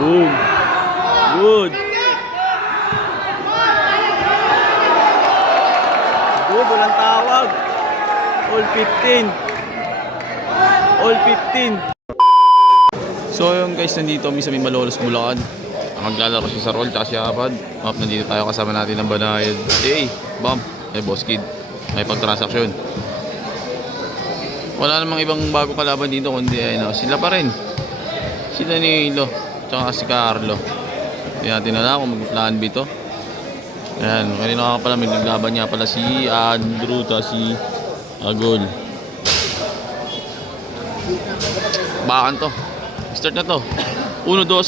Good. Good. Good, walang tawag. All 15. All 15. So yung guys, nandito kami sa Malolos, Bulacan. Ang maglalaro si Sarol tsaka si Apad. Nandito tayo, kasama natin ng Banayad. Hey, Bam. Hey, Boss Kid. May pag-transaction. Wala namang ibang bago kalaban dito kundi sila pa rin. Sila ni Ilo tsaka si Carlo. Hindi natin alam kung mag-plan B to. Ayan, kanina ka pala may naglaban niya pala si Andrew ta si Agol. Bakan to. Start na to. 1-2,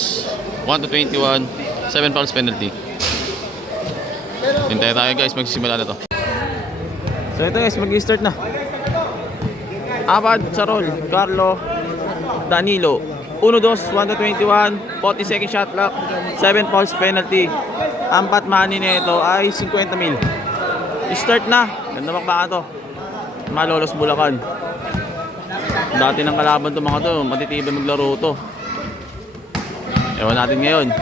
1-21, 7 fouls penalty. Hintay tayo guys, magsisimula na to. So ito guys, mag-start na. Apad, Sarol, Carlo, Danilo. 1-2, 1-21, 40-second shot clock, 7 fouls penalty. Ampat money nito ay 50 mil. Start na. Ganda makbaka to. Malolos, Bulacan. Dati ng kalaban to mga to, matitibay maglaro to. Ewan natin ngayon.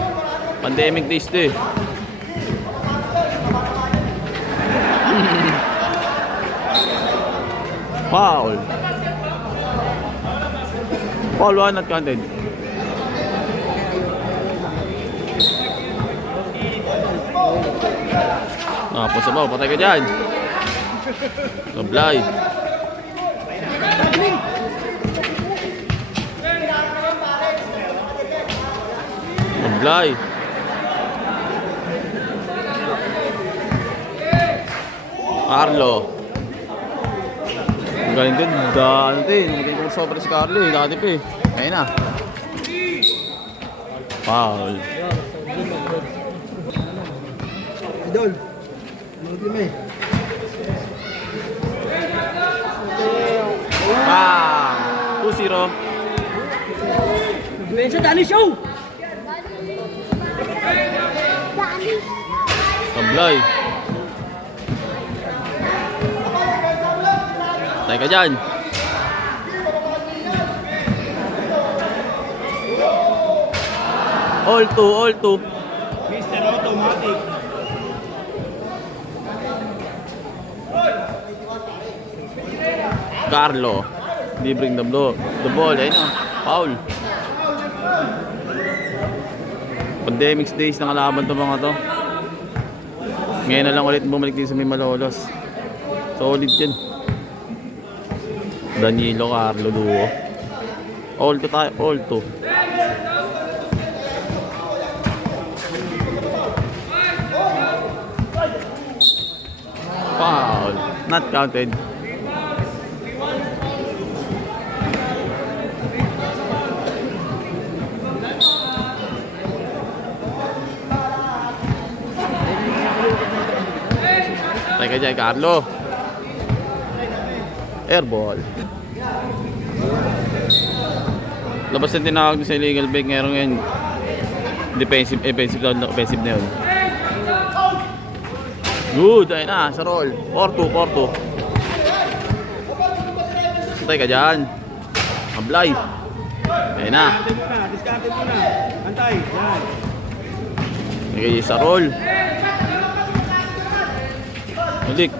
Pandemic days to eh. Foul. Foul 1 not counted. Napos sa baw, patay ka dyan. Sablay. Sablay. Carlo. Ang galing din. Ano din. Hindi ko sobra si Carlo eh. Dati pa eh. Ayun na. Foul. Idol. Mag-game eh. Bang! 2-0. Bensa Dani Show! Sablay. Patay ka dyan. All two, all two. Mr. Automatic. Carlo. Hindi bring the ball. Ayun na. Foul. Pandemic days na kalaban to mga to. Ngayon na lang ulit bumalik din sa may Malolos. Solid yan. Danilo, Carlo, duo. All to tayo. All to. Foul. Not counted. Patay ka dyan, Carlo. Airball. Labas na tinawag sa illegal break ngayon. Defensive, offensive na yun. Good, ayun na, sa roll. 4-2, 4-2. Patay ka dyan. Ablay. Ayun na. Discarded mo na. Antay. Yan. Nagay sa roll. Ulik.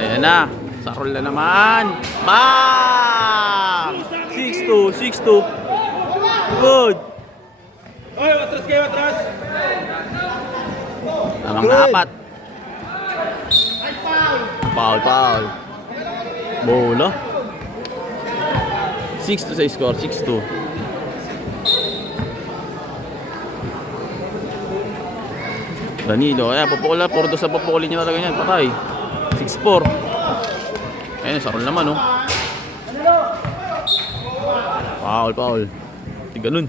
Ayan na. Sa roll na naman. Bang! 6-2, 6-2. Good. Oy, atras kayo, atras. Tamang apat. Foul, foul. Bola. 6-2 sa score, 6-2. Danilo, ayan, pupukula. Puro sa pupukulin niya talaga yan. Patay. 6-4. Ayan, sarol naman, oh. Foul, foul. Di ganun.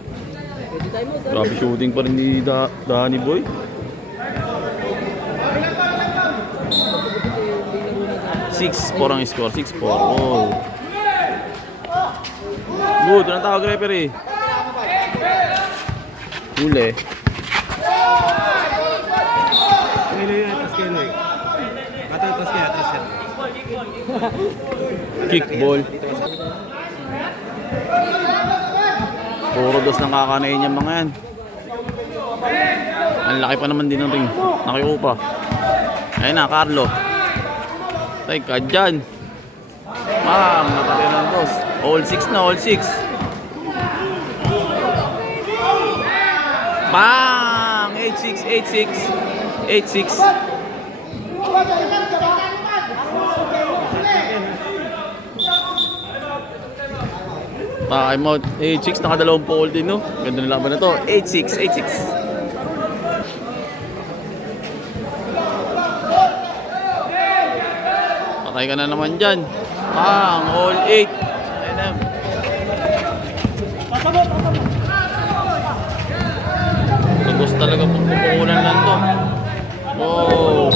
Grabe shooting pa rin ni Danny Boy. Six 4 ang score, 6-4. Oh. Good, anong tawag referee? Huli. Kilo yun, atras kilo eh. Atras kaya, atras kaya. Kickball. Puro dos ng kakanain yung mga yan. Ang laki pa naman din ng ring. Nakiupa. Ayun na, Carlo. Tay ka dyan. Bang, napatay ng dos. All 6 na, all 6. Bang! 8-6, 8-6. 8-6. Time out. 8-6, nakadalawang pole din, no? Ganda na laban na to. 8-6, 8-6. Patay ka na naman dyan. Bang! All 8. Ayun na. Tapos talaga pupukulan lang to. Oh.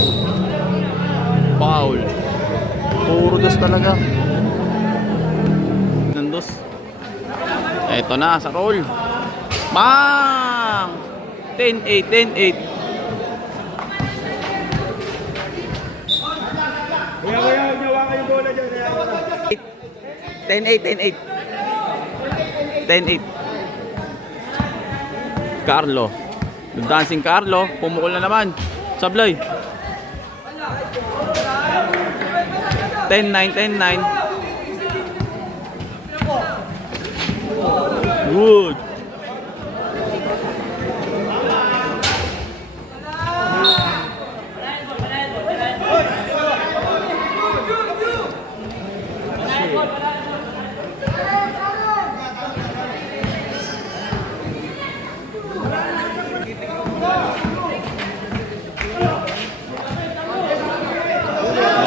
Foul. Puro dos talaga. Nandos. Eto na sa roll. Bang! 10-8, 10-8. Kuya, huwag niyo hawakan yung bola dyan. 10-8, 10-8. 10-8. Carlo. Yung dancing Carlo, pumukol na naman. Sablay. 10-9, 10-9. Good.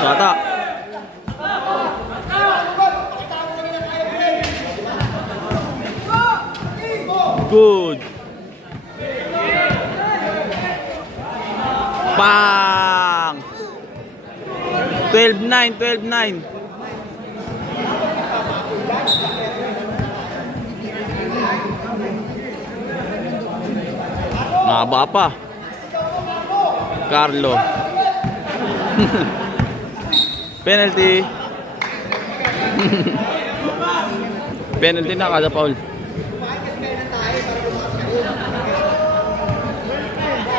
Tata. Good. Bang! 12-9, 12-9. Mahaba pa. Carlo. Penalty. Penalty na kada foul.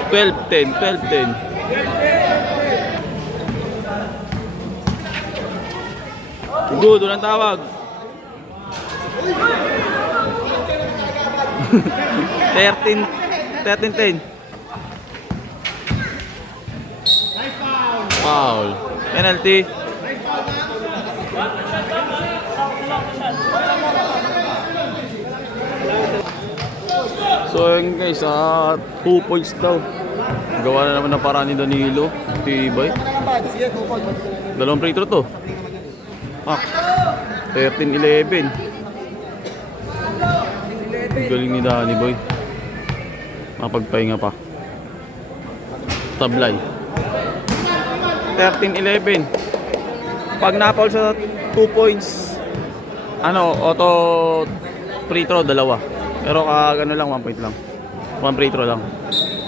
12-10, 12-10. Good, walang tawag. 13-10. Foul. Penalty. So yun guys, 2 points daw. Gawa na naman ng paraan ni Danilo. Tibay. Dalawang free throw to. 13-11. Galing ni Danny Boy. Mapagpahinga pa. Tablay. 13-11. Pag na-foul sa 2 points, auto free throw, dalawa. Pero ano lang, 1 point lang. 1 free throw lang.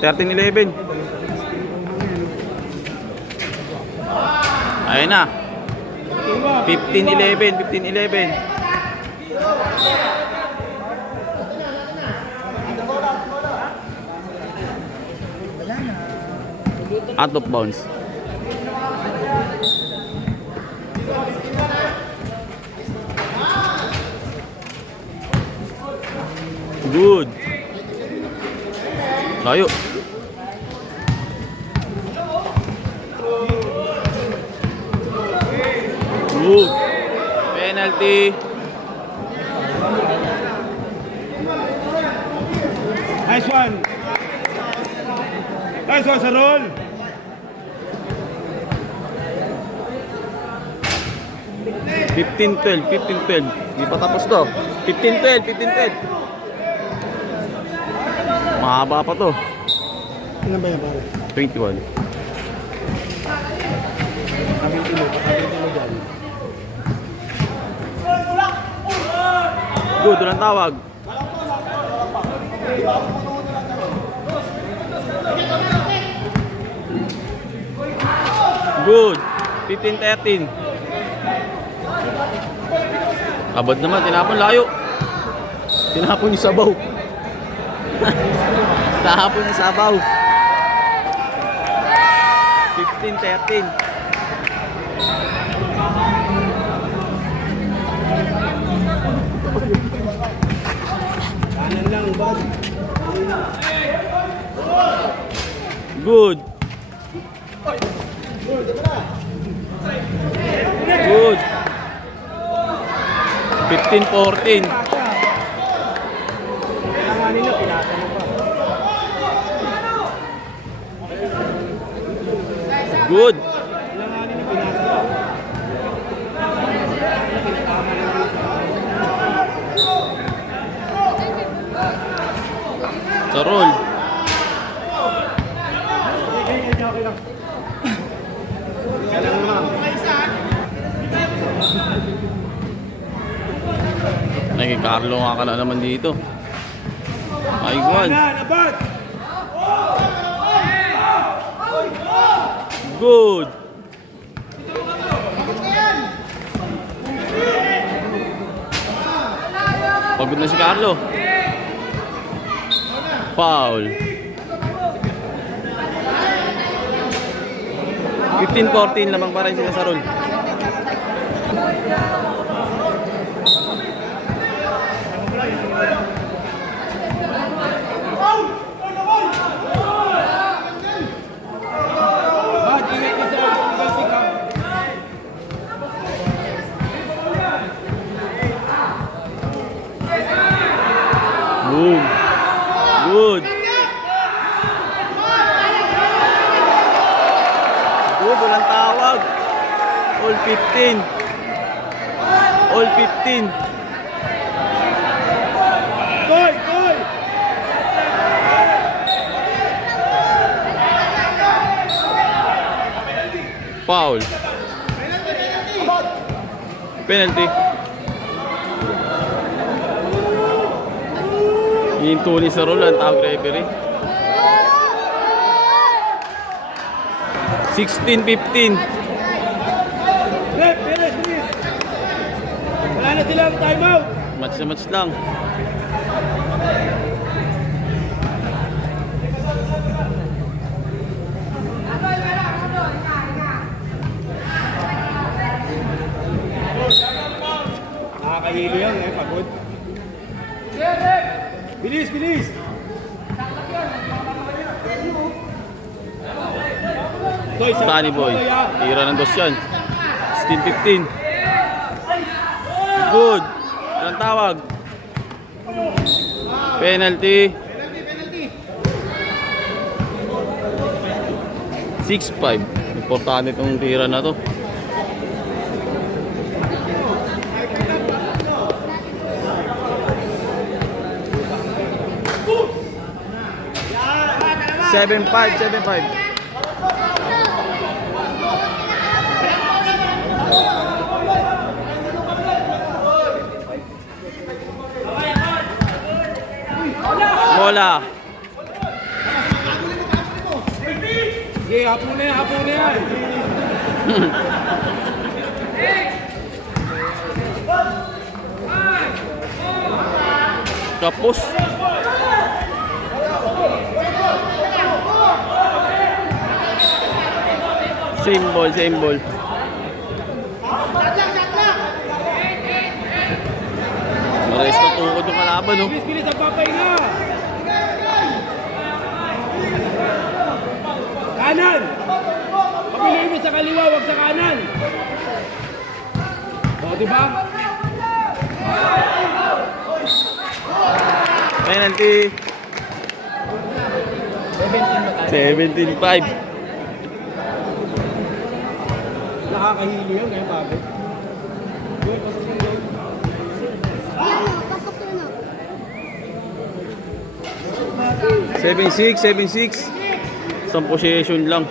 13-11. Ayun na. 15-11, 15-11. Out of bounds. Good. Layo. Good. Penalty. Nice one. Nice one sa roll. Fifteen 12. Hindi pa tapos to. 15-12. Mahaba pa to. Ilan ba yan pare? 21. Pasabitin mo dyan. Good, walang tawag. Good. 15-13. Abad naman, tinapon layo. Tinapon yung sabaw. Tinapon yung sabaw. 15-13. Kanan lang, bud. Good. Good. 15-14. Kailanganin na, pinasa mo pa. Good. Kailanganin na, pinasa mo. Sarol. Okay lang. Kailangan naman. Ay, Carlo nga ka na naman dito. Ay, Juan. Abad! Good. Pagod na si Carlo. Foul. 15-14 lamang pa rin sila sa roll. Bud, ingat ka sa basic ha. Boom. Good. Good, walang tawag. All 15. All 15. Goal! Goal! Foul. Penalty. Yung tulis sa roll, ang tawag referee. 16-15. Rep, bilis, bilis! Wala na silang timeout! Match na match lang. Nakakahilo yan eh, pagod. Bilis, bilis! Toy, sa Tani boy. Tira ng dos yan. 16-15. Good. Anong tawag? Penalty. 6-5. Importante itong tira na to. Seven five. Bola. Sige, hapon na yan, hapon na yan! Kapos. Same ball. Mares na tukod yung kalaban, no? Bilis, bilis, ang papahinga! Kanan! Papiliin mo sa kaliwa, wag sa kanan! O, diba? Penalty. 17-5. Nakakahilo yan, ngayon pagod. Goal, pasok yung goal. Pasok yun o. 7-6. Isang possession lang.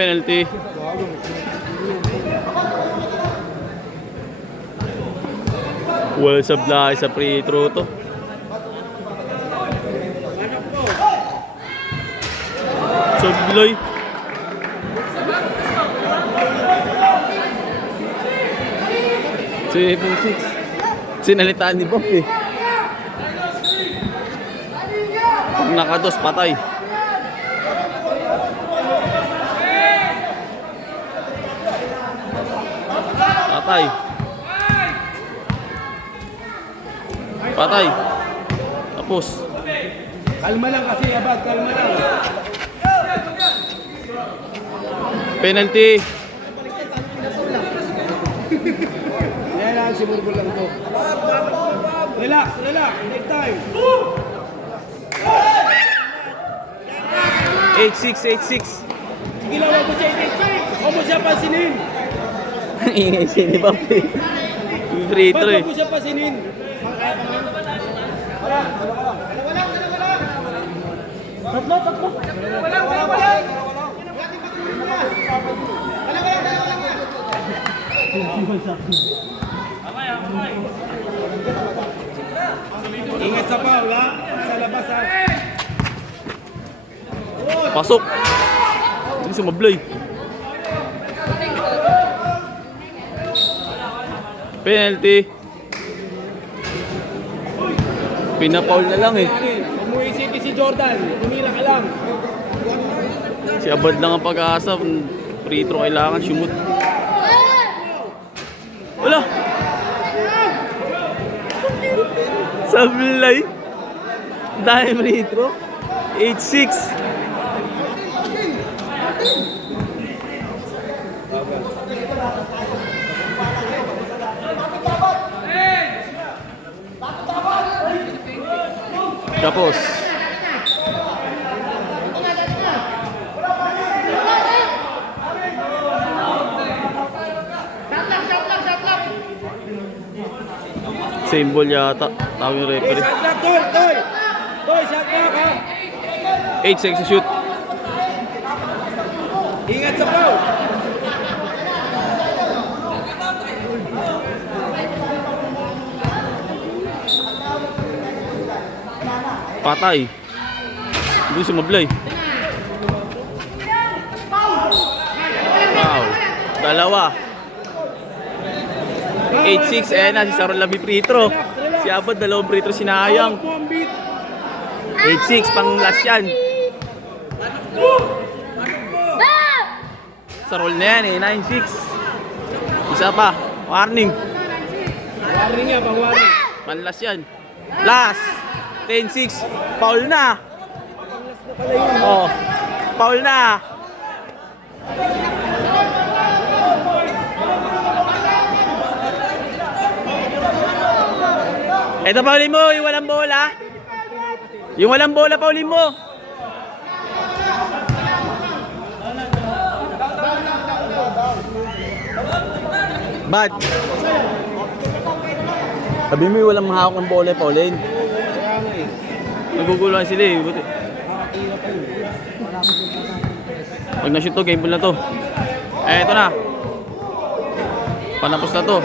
Penalty. Well, sablay sa free throw to. Sablay. Si 6. Sinalitaan ni Bob eh. Pag nakados, patay. Patay. Patay. Tapos. Kalma lang kasi, Abad. Kalma lang. Penalty. Yan lang, simurbol lang ito. Relax, relax. Take time. 8-6. Sige lang, wag mo siya i-take. Huwag mo siya pansinin. Ingay si Bob eh. Free throw eh. Huwag mo siya pansinin. Ingat sa foul, ha? Sa labas, ha? Pasok. Hindi sumablay. Penalty. Pinapaul na lang eh. Huwag mo isipin si Jordan. Tumira ka lang. Si Abad lang ang pag-aasa. Free throw kailangan, shumot. Wala. Sablay. Dahil free throw. 8-6. Tapos. Same ball yata. Tawag yung referee. Shot clock, Toy! Toy! Toy, shot clock, ha? 8 seconds to shoot. Ingat sa foul. Patay. Hindi sumablay. Wow. Dalawa. 8-6. Ayan na si Saron Labi free throw. Si Abad dalawang free throw sinayang. 8-6 pang last yan. Sarol na yan eh. 9-6. Isa pa. Warning. Warning nga, pang warning. Panlas yan. Last. 10-6. Foul na. Oh. Foul na. Ito paulin mo, yung walang bola. Yung walang bola, paulin mo. Bad. Sabi mo yung walang mahawak ng bola, paulin. Naguguluhan sila eh. Buti. Pag na-shoot to, game ball na to. Eh, ito na. Panapos na to.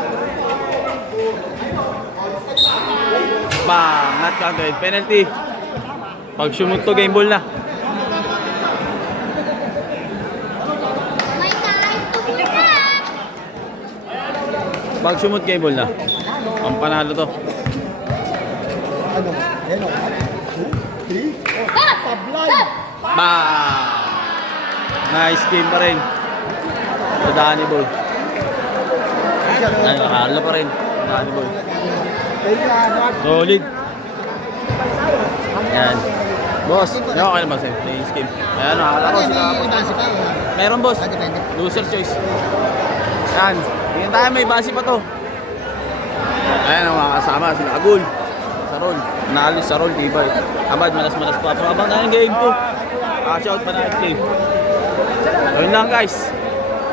Bang! Not counted. Penalty. Pag sumot to, game ball na. Pag sumot, game ball na. Ang panalo to. Bang! Nice game pa rin. Sa Danny Boy. Ay, nakahalo pa rin. Danny Boy. Solid. Yan. Boss, may okay na ba sa'yo? May scheme. Ayan, nakakalaro sila. Meron boss. Loser choice. Yan. Tingnan tayo, may base pa to. Ayan ang mga kasama. Sila Agul. Sarol. Naalis Sarol, Tibay. Abad, malas-malas pa. So, abang na yung game to. Shout pa na yung game. So, yun lang guys.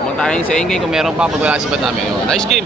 Huwag tayo sa ingay kung meron pa pag wala si Bat namin. Nice game.